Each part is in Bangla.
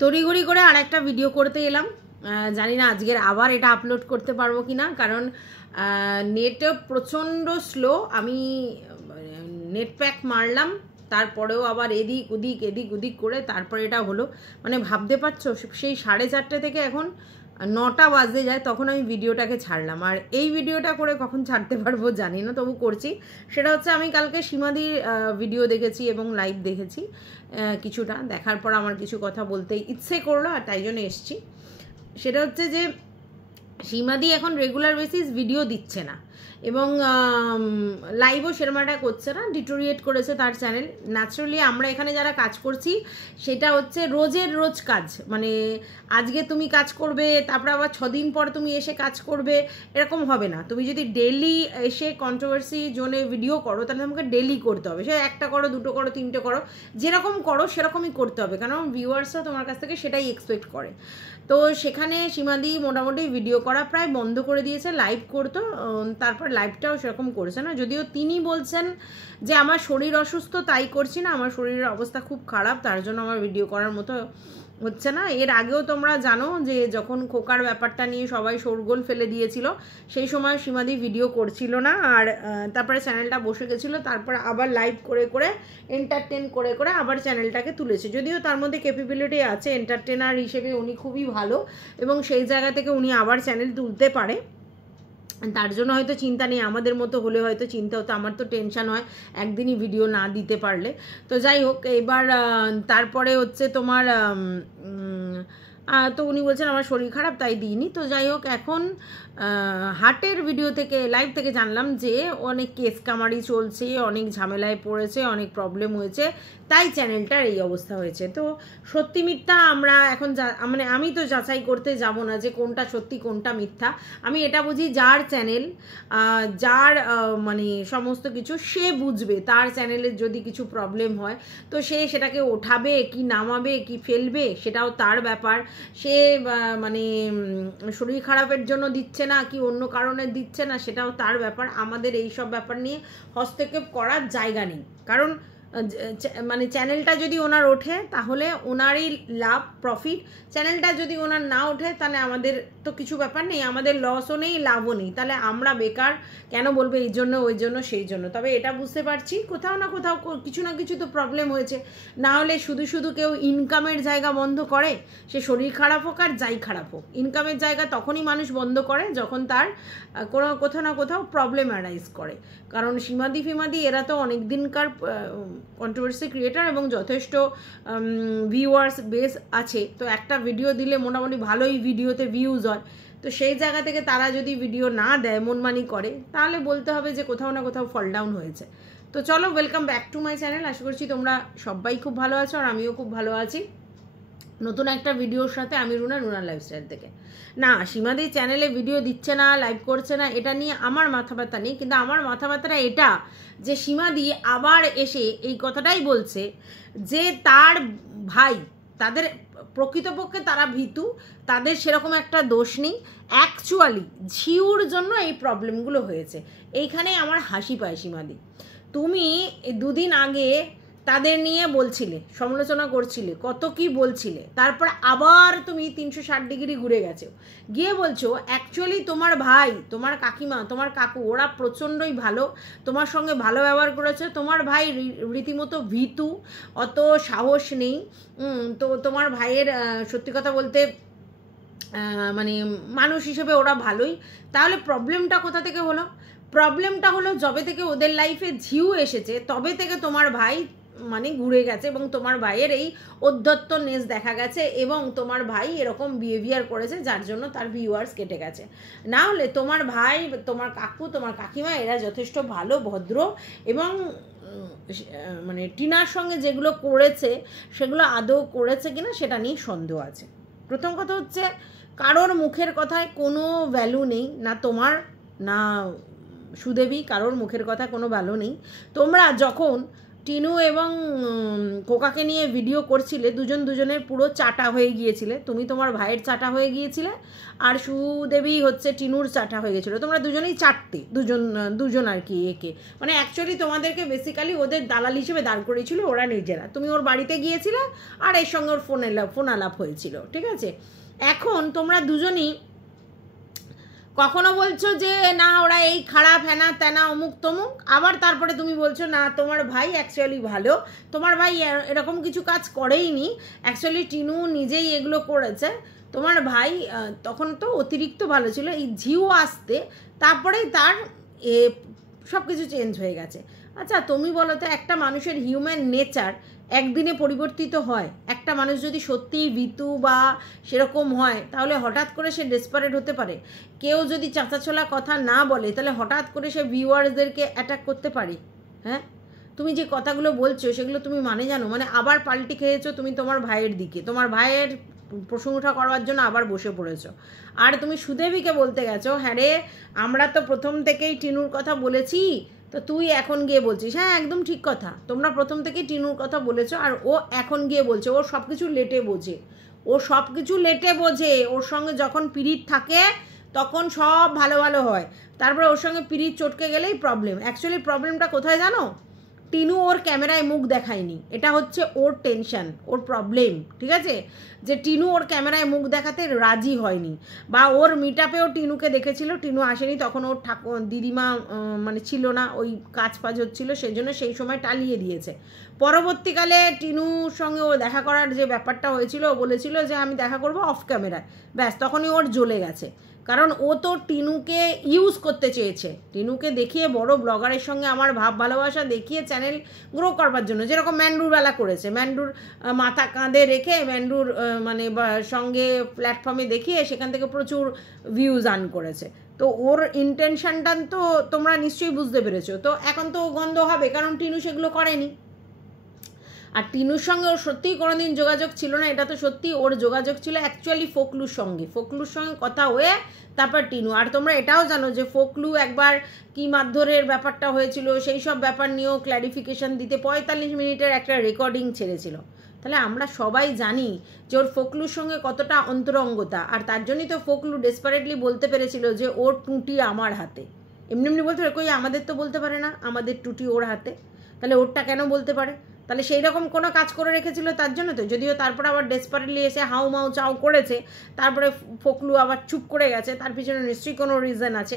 তড়িঘড়ি করে আর একটা ভিডিও করতে এলাম। জানি না আজকের আবার এটা আপলোড করতে পারবো কিনা, কারণ নেটে প্রচণ্ড স্লো। আমি নেট প্যাক মারলাম, তারপরেও আবার এদিক ওদিক করে তারপরে এটা হলো। মানে ভাবতে পারছো, সেই 4:30 থেকে এখন 9টা বাজতে যায়, তখন আমি ভিডিওটাকে ছাড়লাম। আর এই ভিডিওটা করে কখন ছাড়তে পারবো জানি না, তবু করছি। সেটা হচ্ছে আমি কালকে সীমাদির ভিডিও দেখেছি এবং লাইভ দেখেছি। কিছুটা দেখার পর আমার কিছু কথা বলতে ইচ্ছে করলো, আর তাই জন্য এসছি। সেটা হচ্ছে যে সীমাদি এখন রেগুলার বেসিস ভিডিও দিচ্ছে না এবং লাইভও সেরমাটা করছে না, ডিটোরিয়েট করেছে তার চ্যানেল। ন্যাচারালি আমরা এখানে যারা কাজ করছি সেটা হচ্ছে রোজের রোজ কাজ। মানে আজকে তুমি কাজ করবে, তারপর আবার 6 দিন পর তুমি এসে কাজ করবে, এরকম হবে না। তুমি যদি ডেলি এসে কন্ট্রোভার্সি জোনে ভিডিও করো, তাহলে তোমাকে ডেলি করতে হবে। সে 1টা করো, 2টো করো, 3টে করো, যেরকম করো সেরকমই করতে হবে, কারণ ভিউয়ার্সরা তোমার কাছ থেকে সেটাই এক্সপেক্ট করে। তো সেখানে সীমাদি মোটামুটি ভিডিও করা প্রায় বন্ধ করে দিয়েছে, লাইভ করতো, তারপর লাইভটাও সেরকম করছে না। যদিও তিনি বলছেন যে আমার শরীর অসুস্থ তাই করছি না, আমার শরীরের অবস্থা খুব খারাপ, তার জন্য আমার ভিডিও করার মতো হচ্ছে না। এর আগেও তোমরা জানো যে যখন খোকার ব্যাপারটা নিয়ে সবাই শোরগোল ফেলে দিয়েছিল, সেই সময় সীমাদি ভিডিও করছিল না, আর তারপরে চ্যানেলটা বসে গেছিলো। তারপর আবার লাইভ করে করে এন্টারটেন করে করে আবার চ্যানেলটাকে তুলেছে। যদিও তার মধ্যে ক্যাপাবিলিটি আছে, এন্টারটেনার হিসেবে উনি খুবই ভালো, এবং সেই জায়গা থেকে উনি আবার চ্যানেল তুলতে পারে, তার জন্য হয়তো চিন্তা নেই। আমাদের মতো হলে হয়তো চিন্তা হতো, আমার তো টেনশন হয় একদিনই ভিডিও না দিতে পারলে। তো যাই হোক, এবার তারপরে হচ্ছে তোমার তো উনি বলছেন আমার শরীর খারাপ তাই দিইনি। তো যাই হোক, এখন হাটের ভিডিও থেকে লাইভ থেকে জানলাম যে অনেক কেস কামারি চলছে, অনেক ঝামেলায় পড়েছে, অনেক প্রবলেম হয়েছে, তাই চ্যানেলটার এই অবস্থা হয়েছে। তো সত্যি মিথ্যা আমরা এখন মানে আমি তো যাচাই করতে যাব না যে কোনটা সত্যি কোনটা মিথ্যা। আমি এটা বুঝি যার চ্যানেল, যার মানে সমস্ত কিছু সে বুঝবে। তার চ্যানেলের যদি কিছু প্রবলেম হয় তো সে সেটাকে ওঠাবে কি নামাবে কি ফেলবে সেটাও তার ব্যাপার। সে মানে শরীর খারাপের জন্য দিচ্ছে না কি অন্য কারণে দিচ্ছে না সেটাও তার ব্যাপার। আমাদের এই সব ব্যাপার নিয়ে হস্তক্ষেপ করার জায়গা নেই, কারণ মানে চ্যানেলটা যদি ওনার ওঠে তাহলে ওনারই লাভ, প্রফিট। চ্যানেলটা যদি ওনার না ওঠে তাহলে আমাদের তো কিছু ব্যাপার নেই, আমাদের লসও নেই লাভও নেই। তাহলে আমরা বেকার কেন বলবো এই জন্য ওই জন্য সেই জন্য। তবে এটা বুঝতে পারছি কোথাও না কোথাও কিছু না কিছু তো প্রবলেম হয়েছে, না হলে শুধু শুধু কেউ ইনকামের জায়গা বন্ধ করে, সে শরীর খারাপ হোক আর যাই খারাপ হোক। ইনকামের জায়গা তখনই মানুষ বন্ধ করে যখন তার কোথাও না কোথাও প্রবলেম অ্যারাইজ করে। কারণ সীমাদি ফিমাদি এরা তো অনেক দিনকার কন্ট্রোভার্সি ক্রিয়েটার এবং যথেষ্ট ভিউয়ার্স বেস আছে। তো একটা ভিডিও দিলে মোটামুটি ভালোই ভিডিওতে ভিউজ হয়। তো সেই জায়গা থেকে তারা যদি ভিডিও না দেয়, মনমানি করে, তাহলে বলতে হবে যে কোথাও না কোথাও ফল ডাউন হয়েছে। তো চলো, welcome back to my channel. আশা করছি তোমরা সবাই খুব ভালো আছো, আর আমিও খুব ভালো আছি। নতুন একটা ভিডিওর সাথে আমি রুনার লাইফস্টাইল থেকে। না, সীমাদি চ্যানেলে ভিডিও দিচ্ছে না, লাইভ করছে না, এটা নিয়ে আমার মাথা ব্যথা নেই। কিন্তু আমার মাথা ব্যথাটা এটা যে সীমাদি আবার এসে এই কথাটাই বলছে যে তার ভাই, তাদের প্রকৃতপক্ষে তারা ভীতু, তাদের সেরকম একটা দোষ নেই। অ্যাকচুয়ালি ঝিউর জন্য এই প্রবলেমগুলো হয়েছে। এইখানেই আমার হাসি পায়। সীমাদি, তুমি 2 দিন আগে তাদের নিয়ে বলছিলে, সমালোচনা করছিলে, কত কি বলছিলে, তারপর আবার তুমি 360 ডিগ্রি ঘুরে গেছো, গিয়ে বলছো অ্যাকচুয়ালি তোমার ভাই, তোমার কাকিমা, তোমার কাকু ওরা প্রচণ্ডই ভালো, তোমার সঙ্গে ভালো ব্যবহার করেছে। তোমার ভাই রীতিমতো ভীতু, অত সাহস নেই। তো তোমার ভাইয়ের সত্যি কথা বলতে মানে মানুষ হিসেবে ওরা ভালোই। তাহলে প্রবলেমটা কোথা থেকে হলো? প্রবলেমটা হলো যবে থেকে ওদের লাইফে ঝিউ এসেছে তবে থেকে তোমার ভাই মানে ঘুরে গেছে, এবং তোমার ভাইয়ের এই অধ্যত্তনেস দেখা গেছে, এবং তোমার ভাই এরকম বিহেভিয়ার করেছে যার জন্য তার ভিউয়ার্স কেটে গেছে। না হলে তোমার ভাই, তোমার কাকু, তোমার কাকিমা এরা যথেষ্ট ভালো, ভদ্র, এবং মানে টিনার সঙ্গে যেগুলো করেছে সেগুলো আদৌ করেছে কিনা সেটা নিয়ে সন্দেহ আছে। প্রথম কথা হচ্ছে কারোর মুখের কথায় কোনো ভ্যালু নেই, না তোমার না সুদেবী, কারোর মুখের কথা কোনো ভ্যালু নেই। তোমরা যখন টিনু এবং কোকাকে নিয়ে ভিডিও করছিলে, দুজনের পুরো চাটা হয়ে গিয়েছিলে। তুমি তোমার ভাইয়ের চাটা হয়ে গিয়েছিলে, আর সুদেবী হচ্ছে টিনুর চাটা হয়ে গেছিলো। তোমরা দুজনেই চাটতে, দুজন আর কি একে, মানে অ্যাকচুয়ালি তোমাদেরকে বেসিক্যালি ওদের দালাল হিসেবে দাঁড় করেছিল ওরা নিজেরা। তুমি ওর বাড়িতে গিয়েছিলে আর এর সঙ্গে ওর ফোন আলাপ হয়েছিল, ঠিক আছে? এখন তোমরা দুজনই কখনো বলছো যে না ওরা এই খারাপ, হ্যানা ত্যানা অমুক তমুক, আবার তারপরে তুমি বলছো না তোমার ভাই অ্যাকচুয়ালি ভালো, তোমার ভাই এরকম কিছু কাজ করেই নি, অ্যাকচুয়ালি টিনু নিজেই এগুলো করেছে। তোমার ভাই তখন তো অতিরিক্ত ভালো ছিল, এই ঝিউ আসতে তারপরেই তার সব কিছু চেঞ্জ হয়ে গেছে। আচ্ছা তুমি বলো তো, একটা মানুষের হিউম্যান নেচার একদিনে পরিবর্তিত হয়? একটা মানুষ যদি সত্যিই ভীতু বা সেরকম হয় তাহলে হঠাৎ করে সে ডেসপারেট হতে পারে? কেউ যদি চাঁচাছোলা কথা না বলে তাহলে হঠাৎ করে সে ভিউয়ার্সদেরকে অ্যাটাক করতে পারে? হ্যাঁ, তুমি যে কথাগুলো বলছো সেগুলো তুমি মানে জানো? মানে আবার পাল্টি খেয়েছো তুমি তোমার ভাইয়ের দিকে, তোমার ভাইয়ের প্রশংসা করবার জন্য আবার বসে পড়েছো। আর তুমি সুদেবীকে বলতে গেছো হ্যাঁ রে আমরা তো প্রথম থেকেই টিনুর কথা বলেছি, তো তুই এখন গিয়ে বলছিস। হ্যাঁ একদম ঠিক কথা, তোমরা প্রথম থেকেই টিনুর কথা বলেছো, আর ও এখন গিয়ে বলছে। ও সব কিছু লেটে বোঝে, ওর সঙ্গে যখন পিরিত থাকে তখন সব ভালো ভালো হয়, তারপরে ওর সঙ্গে পিরিত চটকে গেলেই প্রবলেম। অ্যাকচুয়ালি প্রবলেমটা কোথায় জানো? টিনু ওর ক্যামেরায় মুখ দেখায়নি, এটা হচ্ছে ওর টেনশন, ওর প্রবলেম, ঠিক আছে? যে টিনু ওর ক্যামেরায় মুখ দেখাতে রাজি হয়নি, বা ওর মিট আপেও টিনুকে দেখেছিল, টিনু আসেনি, তখন ওর দিদিমা মানে ছিল না, ওই কাজ ফাজ হচ্ছিল, সেই জন্য সেই সময় টালিয়ে দিয়েছে। পরবর্তীকালে টিনুর সঙ্গে ও দেখা করার যে ব্যাপারটা হয়েছিল, ও বলেছিল যে আমি দেখা করব অফ ক্যামেরায়, ব্যাস তখনই ওর জ্বলে গেছে। কারণ ও তো টিনুকে ইউজ করতে চেয়েছে, টিনুকে দেখিয়ে বড় ব্লগারের সঙ্গে আমার ভাব ভালোবাসা দেখিয়ে চ্যানেল গ্রো করবার জন্য, যেরকম ম্যান্ডুর বেলা করেছে। ম্যান্ডুর মাথা কাঁধে রেখে ম্যান্ডুর মানে সঙ্গে প্ল্যাটফর্মে দেখিয়ে সেখান থেকে প্রচুর ভিউজ আর্ন করেছে। তো ওর ইন্টেনশনটা তো তোমরা নিশ্চয়ই বুঝতে পেরেছো। তো এখন তো গন্ধ হবে, কারণ টিনু সেগুলো করেনি। আর টিনুর সঙ্গে ওর সত্যিই কোনোদিন যোগাযোগ ছিল না, এটা তো সত্যি। ওর যোগাযোগ ছিল অ্যাকচুয়ালি ফোকলুর সঙ্গে কথা হয়ে তারপর টিনু। আর তোমরা এটাও জানো যে ফোকলু একবার কি মারধরের ব্যাপারটা হয়েছিল, সেই সব ব্যাপার নিয়েও ক্ল্যারিফিকেশন দিতে 45 মিনিটের একটা রেকর্ডিং ছেড়েছিল। তাহলে আমরা সবাই জানি যে ওর ফোকলুর সঙ্গে কতটা অন্তরঙ্গতা, আর তার জন্যই তো ফোকলু ডেসপারেটলি বলতে পেরেছিল যে ওর টুটি আমার হাতে। এমনি বলতে পারে, কই আমাদের তো বলতে পারে না আমাদের টুটি ওর হাতে, তাহলে ওরটা কেন বলতে পারে? তাহলে সেই রকম কোনো কাজ করে রেখেছিল তার জন্য তো। যদিও তারপর আবার ডেসপারেটলি এসে হাউ মাউ চাও করেছে, তারপরে ফোকলু আবার চুপ করে গেছে, তার পিছনে নিশ্চয়ই কোনো রিজন আছে,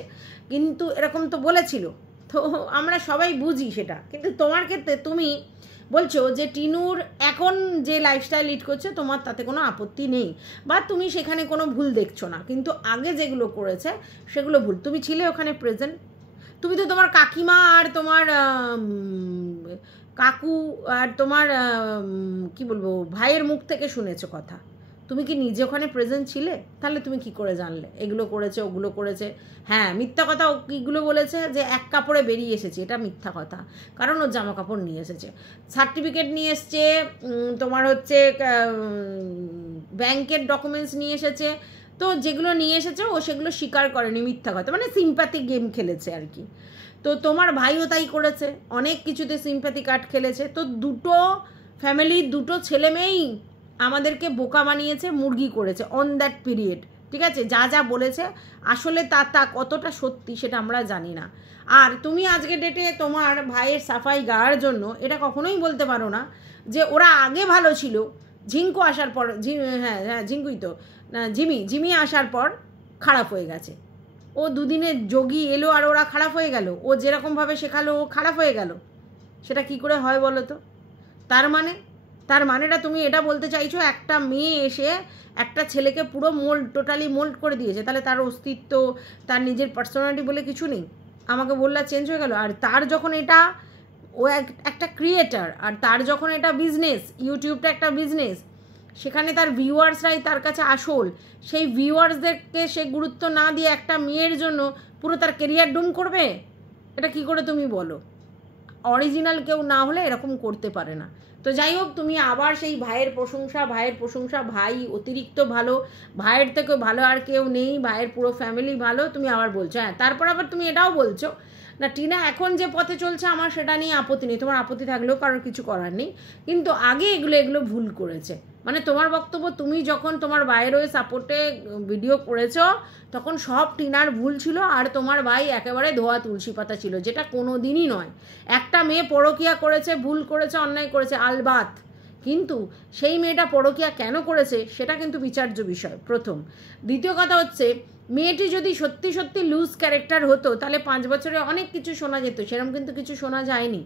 কিন্তু এরকম তো বলেছিল। তো আমরা সবাই বুঝি সেটা। কিন্তু তোমার ক্ষেত্রে তুমি বলছো যে টিনুর এখন যে লাইফস্টাইল লিড করছে তোমার তাতে কোনো আপত্তি নেই, বা তুমি সেখানে কোনো ভুল দেখছো না, কিন্তু আগে যেগুলো করেছে সেগুলো ভুল। তুমি ছিলে ওখানে প্রেজেন্ট, তুমি তো তোমার কাকিমা আর তোমার কাকু আর তোমার কি বলবো ভাইয়ের মুখ থেকে শুনেছো কথা। তুমি কি নিজে ওখানে প্রেজেন্ট ছিলে? তাহলে তুমি কি করে জানলে এগুলো করেছে ওগুলো করেছে? হ্যাঁ মিথ্যা কথা কিগুলো বলেছে যে এক কাপড়ে বেরিয়ে এসেছে, এটা মিথ্যা কথা, কারণ ওর জামা কাপড় নিয়ে এসেছে, সার্টিফিকেট নিয়ে এসছে, তোমার হচ্ছে ব্যাংকের ডকুমেন্টস নিয়ে এসেছে। তো যেগুলো নিয়ে এসেছে ও সেগুলো স্বীকার করেনি, মিথ্যা কথা, মানে সিম্প্যাথি গেম খেলেছে আর কি। তো তোমার ভাইও তাই করেছে, অনেক কিছুতে সিম্প্যাথি কার্ড খেলেছে। তো দুটো ফ্যামিলির দুটো ছেলে মেয়েই আমাদেরকে বোকা বানিয়েছে, মুরগি করেছে অন দ্যাট পিরিয়ড, ঠিক আছে? যা যা বলেছে আসলে তা কতটা সত্যি সেটা আমরা জানি না। আর তুমি আজকে ডেটে তোমার ভাইয়ের সাফাই গাওয়ার জন্য এটা কখনোই বলতে পারো না যে ওরা আগে ভালো ছিল, ঝিঙ্কু আসার পর ঝিঙ্কুই তো না, ঝিমি আসার পর খারাপ হয়ে গেছে। ও দুদিনে যোগী এলো আর ওরা খারাপ হয়ে গেল, ও যেরকমভাবে শেখালো ও খারাপ হয়ে গেল, সেটা কি করে হয় বলো তো? তার মানেটা তুমি এটা বলতে চাইছো একটা মেয়ে এসে একটা ছেলেকে পুরো টোটালি মোল্ড করে দিয়েছে, তাহলে তার অস্তিত্ব, তার নিজের পার্সোনালিটি বলে কিছু নেই? আমাকে বললা চেঞ্জ হয়ে গেল। আর তার যখন এটা, ও একটা ক্রিয়েটার, আর তার যখন এটা বিজনেস, ইউটিউবটা একটা বিজনেস, সেখানে তার ভিউয়ার্সরাই তার কাছে আসল, সেই ভিউয়ার্সদেরকে সে গুরুত্ব না দিয়ে একটা মেয়ের জন্য পুরো তার কেরিয়ার ডুম করবে? এটা কি করে তুমি বলো? অরিজিনাল কেউ না হলে এরকম করতে পারে না। তো যাই হোক, তুমি আবার সেই ভাইয়ের প্রশংসা, ভাই অতিরিক্ত ভালো, ভাইয়ের থেকে ভালো আর কেউ নেই, ভাইয়ের পুরো ফ্যামিলি ভালো, তুমি আবার বলছো। হ্যাঁ, তারপর আবার তুমি এটাও বলছো না, টিনা এখন যে পথে চলছে আমার সেটা নিয়ে আপত্তি নেই, তোমার আপত্তি থাকলেও কারোর কিছু করার নেই, কিন্তু আগে এগুলো ভুল করেছে। মানে তোমার বক্তব্য, তুমি যখন তোমার ভাইয়ের ওই সাপোর্টে ভিডিও করেছো তখন সব টিনার ভুল ছিল, আর তোমার ভাই একেবারে ধোয়া তুলসী পাতা ছিল, যেটা কোনো দিনই নয়। একটা মেয়ে পরকীয়া করেছে, ভুল করেছে, অন্যায় করেছে, আলবাত, কিন্তু সেই মেয়েটা পরকীয়া কেন করেছে সেটা কিন্তু বিচার্য বিষয়, প্রথম। দ্বিতীয় কথা হচ্ছে, মেয়েটি যদি সত্যি সত্যি লুজ ক্যারেক্টার হতো তাহলে 5 বছরে অনেক কিছু শোনা যেত, সেরকম কিন্তু কিছু শোনা যায়নি।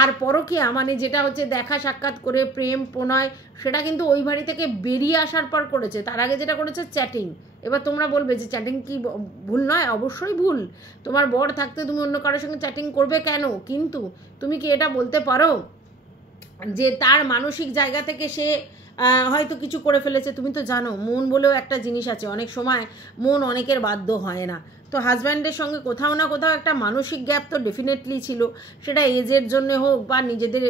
আর পরকীয়া মানে যেটা হচ্ছে দেখা সাক্ষাৎ করে প্রেম প্রণয়, সেটা কিন্তু ওই বাড়ি থেকে বেরিয়ে আসার পর করেছে। তার আগে যেটা করেছে চ্যাটিং। এবার তোমরা বলবে যে চ্যাটিং কি ভুল নয়? অবশ্যই ভুল। তোমার বর থাকতে তুমি অন্য কারোর সঙ্গে চ্যাটিং করবে কেন? কিন্তু তুমি কি এটা বলতে পারো যে তার মানসিক জায়গা থেকে সে হয়তো কিছু করে ফেলেছে? তুমি তো জানো মন বলেও একটা জিনিস আছে, অনেক সময় মন অনেকের বাধ্য হয় না। তো হাজব্যান্ডের সঙ্গে কোথাও না কোথাও একটা মানসিক গ্যাপ তো ডেফিনেটলি ছিল, সেটা এজের জন্যে হোক বা নিজেদের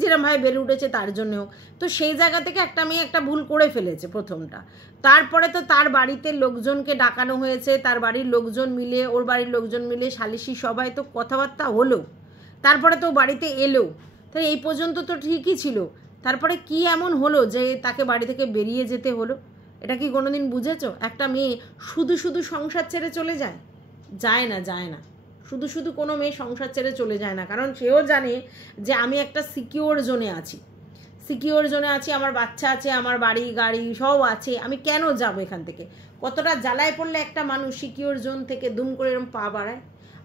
যেরমভাবে বেড়ে উঠেছে তার জন্য হোক। তো সেই জায়গা থেকে একটা মেয়ে একটা ভুল করে ফেলেছে প্রথমটা। তারপরে তো তার বাড়িতে লোকজনকে ডাকানো হয়েছে, তার বাড়ির লোকজন মিলে, ওর বাড়ির লোকজন মিলে সালিশি সবাই তো কথাবার্তা হলো, তারপরে তো বাড়িতে এলো। তাহলে এই পর্যন্ত তো ঠিকই ছিল, তারপরে কি এমন হলো যে তাকে বাড়ি থেকে বেরিয়ে যেতে হলো? এটা কি কোনোদিন বুঝেছো? একটা মেয়ে শুধু শুধু সংসার ছেড়ে চলে যায়? যায় না, যায় না। শুধু শুধু কোনো মেয়ে সংসার ছেড়ে চলে যায় না, কারণ সেও জানে যে আমি একটা সিকিওর জোনে আছি, সিকিওর জোনে আছি, আমার বাচ্চা আছে, আমার বাড়ি গাড়ি সব আছে, আমি কেন যাব এখান থেকে? কতটা জ্বালায় পড়লে একটা মানুষ সিকিওর জোন থেকে দুম করে এরকম পা বাড়ায়?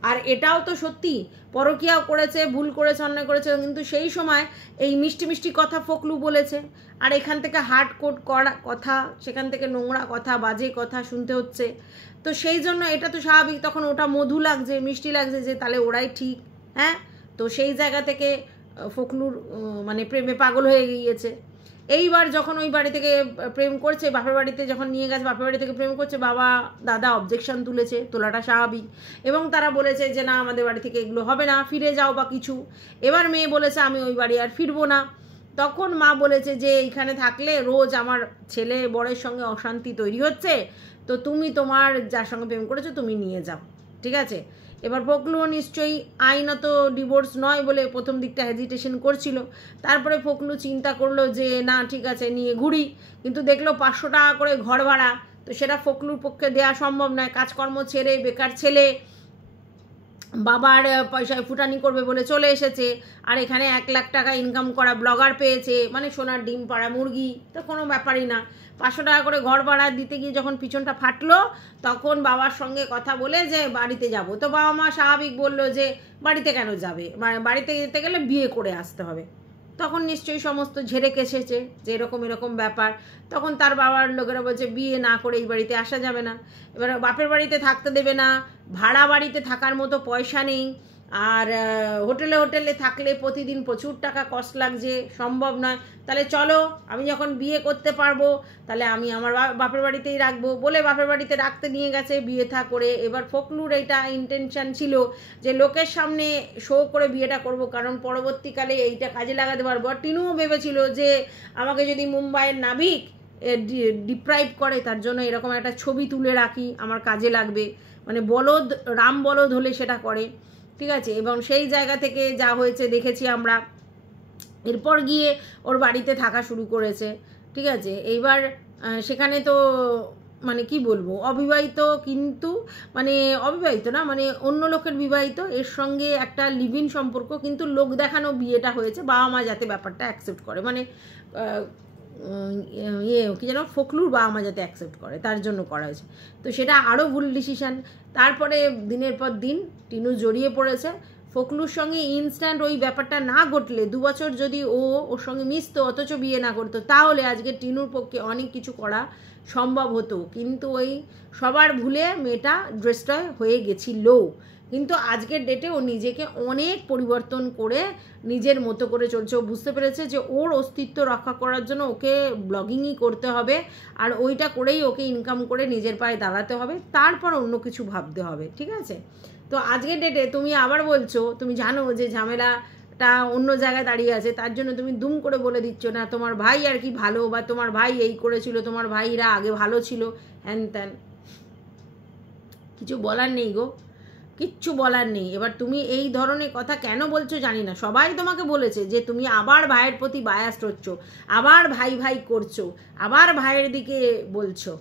আর এটাও তো সত্যি, পরকীয়াও করেছে, ভুল করেছে, অন্যায় করেছে, কিন্তু সেই সময় এই মিষ্টি মিষ্টি কথা ফকলু বলেছে, আর এখান থেকে হার্ড কোট করা কথা, সেখান থেকে নোংরা কথা, বাজে কথা শুনতে হচ্ছে। তো সেই জন্য এটা তো স্বাভাবিক, তখন ওটা মধু লাগছে, মিষ্টি লাগছে, যে তাহলে ওরাই ঠিক। হ্যাঁ, তো সেই জায়গা থেকে ফকলুর মানে প্রেমে পাগল হয়ে গিয়েছে। এইবার যখন ওই বাড়ি থেকে প্রেম করছে, বাপের বাড়িতে যখন নিয়ে গেছে, বাপের বাড়ি থেকে প্রেম করছে, বাবা দাদা অবজেকশন তুলেছে, তোলাটা স্বাভাবিক, এবং তারা বলেছে যে না আমাদের বাড়ি থেকে এগুলো হবে না, ফিরে যাও বা কিছু। এবার মেয়ে বলেছে আমি ওই বাড়ি আর ফিরবো না। তখন মা বলেছে যে এইখানে থাকলে রোজ আমার ছেলে বরের সঙ্গে অশান্তি তৈরি হচ্ছে, তো তুমি তোমার যার সঙ্গে প্রেম করেছো তুমি নিয়ে যাও, ঠিক আছে। এবার ফকলুও নিশ্চয়ই আইনত ডিভোর্স নয় বলে প্রথম দিকটা হেজিটেশন করছিল, তারপরে ফকলু চিন্তা করলো যে না ঠিক আছে নিয়ে ঘুরি, কিন্তু দেখলো 500 টাকা করে ঘর ভাড়া, তো সেটা ফকলুর পক্ষে দেওয়া সম্ভব নয়। কাজকর্ম ছেড়ে বেকার ছেলে বাবার পয়সায় ফুটানি করবে বলে চলে এসেছে, আর এখানে 1 লাখ টাকা ইনকাম করা ব্লগার পেয়েছে, মানে সোনার ডিম পাড়া মুরগি, তো কোনো ব্যাপারই না। 500 টাকা করে ঘর ভাড়া দিতে গিয়ে যখন পিছনটা ফাটলো, তখন বাবার সঙ্গে কথা বলে যে বাড়িতে যাব, তো বাবা মা স্বাভাবিক বললো যে বাড়িতে কেন যাবে, মানে বাড়িতে যেতে গেলে বিয়ে করে আসতে হবে। তখন নিশ্চয়ই সমস্ত ঝেড়ে কেসেছে যে এরকম এরকম ব্যাপার। তখন তার বাবার লোকেরা বলছে বিয়ে না করে এই বাড়িতে আসা যাবে না, এবার বাপের বাড়িতে থাকতে দেবে না, ভাড়া বাড়িতে থাকার মতো পয়সা নেই, আর হোটেলে হোটেলে থাকলে প্রতিদিন প্রচুর টাকা কস্ট লাগছে, সম্ভব নয়, তাহলে চলো আমি যখন বিয়ে করতে পারবো তাহলে আমি আমার বাপের বাড়িতেই রাখবো বলে বাপের বাড়িতে রাখতে নিয়ে গেছে বিয়ে থা করে। এবার ফকলুর এইটা ইন্টেনশন ছিল যে লোকের সামনে শো করে বিয়েটা করব, কারণ পরবর্তীকালে এইটা কাজে লাগাতে পারবো। আর টিনুও ভেবেছিল যে আমাকে যদি মুম্বাইয়ের নাবিক ডিপ্রাইভ করে, তার জন্য এরকম একটা ছবি তুলে রাখি, আমার কাজে লাগবে, মানে বলদ রাম বলদ হলে সেটা করে, ঠিক আছে। এবং সেই জায়গা থেকে যা হয়েছে দেখেছি আমরা। এরপর গিয়ে ওর বাড়িতে থাকা শুরু করেছে, ঠিক আছে। এইবার সেখানে তো মানে কি বলবো, অবিবাহিত, কিন্তু মানে অবিবাহিত না, মানে অন্য লোকের বিবাহিত, এর সঙ্গে একটা লিভ ইন সম্পর্ক, কিন্তু লোক দেখানো বিয়েটা হয়েছে, বাবা মা যাতে ব্যাপারটা অ্যাকসেপ্ট করে, মানে কি যেন ফকলুর বাবা মা যাতে অ্যাকসেপ্ট করে তার জন্য করা হয়েছে। তো সেটা আরও ভুল ডিসিশান। তারপরে দিনের পর দিন টিনু জড়িয়ে পড়েছে ফকলুর সঙ্গে। ইনস্ট্যান্ট ওই ব্যাপারটা না ঘটলে, 2 বছর যদি ওর সঙ্গে মিশতো অথচ বিয়ে না করতো, তাহলে আজকে টিনুর পক্ষে অনেক কিছু করা সম্ভব হতো, কিন্তু ওই সবার ভুলে মেয়েটা ডিস্ট্রয় হয়ে গেছিল। কিন্তু আজকের ডেটে ও নিজেকে অনেক পরিবর্তন করে নিজের মতো করে চলছে। ও বুঝতে পেরেছে যে ওর অস্তিত্ব রক্ষা করার জন্য ওকে ব্লগিংই করতে হবে, আর ওইটা করেই ওকে ইনকাম করে নিজের পায়ে দাঁড়াতে হবে, তারপর অন্য কিছু ভাবতে হবে, ঠিক আছে। তো আজকের ডেটে তুমি আবার বলছো, তুমি জানো যে ঝামেলাটা অন্য জায়গায় দাঁড়িয়ে আছে, তার জন্য তুমি দুম করে বলে দিচ্ছ না তোমার ভাই আর কি ভালো, বা তোমার ভাই এই করেছিল, তোমার ভাইরা আগে ভালো ছিল, হ্যান ত্যান। কিছু বলার নেই গো, কিচ্ছু বলার নেই। এবার তুমি এই ধরনের কথা কেন বলছো জানি না, সবাই তোমাকে বলেছে যে তুমি আবার ভাইয়ের প্রতি বায়াস্ট হচ্ছ, আবার ভাই ভাই করছো, আবার ভাইয়ের দিকে বলছো,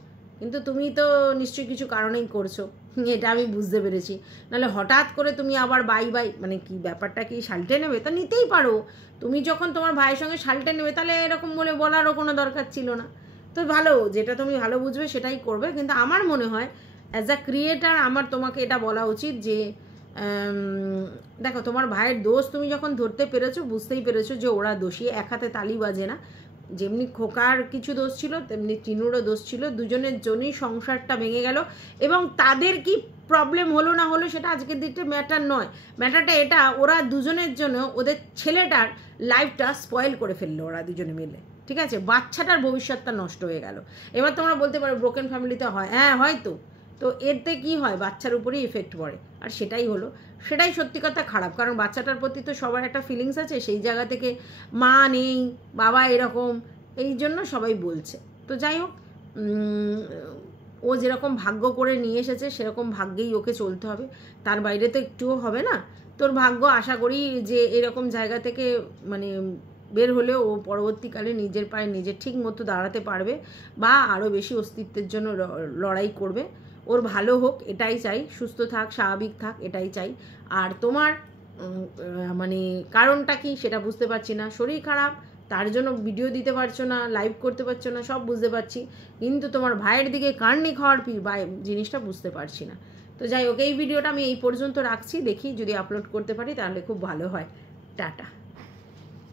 কিন্তু তুমি তো নিশ্চয়ই কিছু কারণেই করছো, এটা আমি বুঝতে পেরেছি। নাহলে হঠাৎ করে তুমি আবার বাই বাই মানে কি ব্যাপারটা, কি সালটে নেবে? তা নিতেই পারো, তুমি যখন তোমার ভাইয়ের সঙ্গে সালটে নেবে তাহলে এরকম বলে বলারও কোনো দরকার ছিল না। তো ভালো, যেটা তুমি ভালো বুঝবে সেটাই করবে। কিন্তু আমার মনে হয় অ্যাজ আ ক্রিয়েটার আমার তোমাকে এটা বলা উচিত যে দেখো, তোমার ভাইয়ের দোষ তুমি যখন ধরতে পেরেছো, বুঝতেই পেরেছো যে ওরা দোষী, এক হাতে তালি বাজে না। যেমনি খোকার কিছু দোষ ছিল তেমনি টিনুরও দোষ ছিল, দুজনের জন্যই সংসারটা ভেঙে গেল। এবং তাদের কি প্রবলেম হলো না হলো সেটা আজকের দিকটা ম্যাটার নয়, ম্যাটারটা এটা ওরা দুজনের জন্য ওদের ছেলেটার লাইফটা স্পয়েল করে ফেললো ওরা দুজনে মিলে, ঠিক আছে? বাচ্চাটার ভবিষ্যৎটা নষ্ট হয়ে গেল। এবার তোমরা বলতে পারো ব্রোকেন ফ্যামিলিতে হয়, হ্যাঁ হয়তো, তো এতে কি হয়, বাচ্চার উপরেই এফেক্ট পড়ে, আর সেটাই হলো, সেটাই সত্যি কথা খারাপ। কারণ বাচ্চাটার প্রতি তো সবার একটা ফিলিংস আছে, সেই জায়গা থেকে মা নেই, বাবা এরকম, এই জন্য সবাই বলছে। তো যাই হোক, ও যেরকম ভাগ্য করে নিয়ে এসেছে সেরকম ভাগ্যেই ওকে চলতে হবে, তার বাইরে তো একটুও হবে না। তোর ভাগ্য আশা করি যে এরকম জায়গা থেকে মানে বের হলেও ও পরবর্তীকালে নিজের পায়ে নিজে ঠিক মতো দাঁড়াতে পারবে, বা আরও বেশি অস্তিত্বের জন্য লড়াই করবে। ওর ভালো হোক এটাই চাই, সুস্থ থাক, স্বাভাবিক থাক, এটাই চাই। আর তোমার মানে কারণটা কি সেটা বুঝতে পারছি না, শরীর খারাপ তার জন্য ভিডিও দিতে পারছো না, লাইভ করতে পারছো না, সব বুঝতে পারছি, কিন্তু তোমার ভাইয়ের দিকে কার্নি খাওয়ার জিনিসটা বুঝতে পারছি না। তো যাই হোক, এই ভিডিওটা আমি এই পর্যন্ত রাখছি, দেখি যদি আপলোড করতে পারি তাহলে খুব ভালো হয়। টাটা।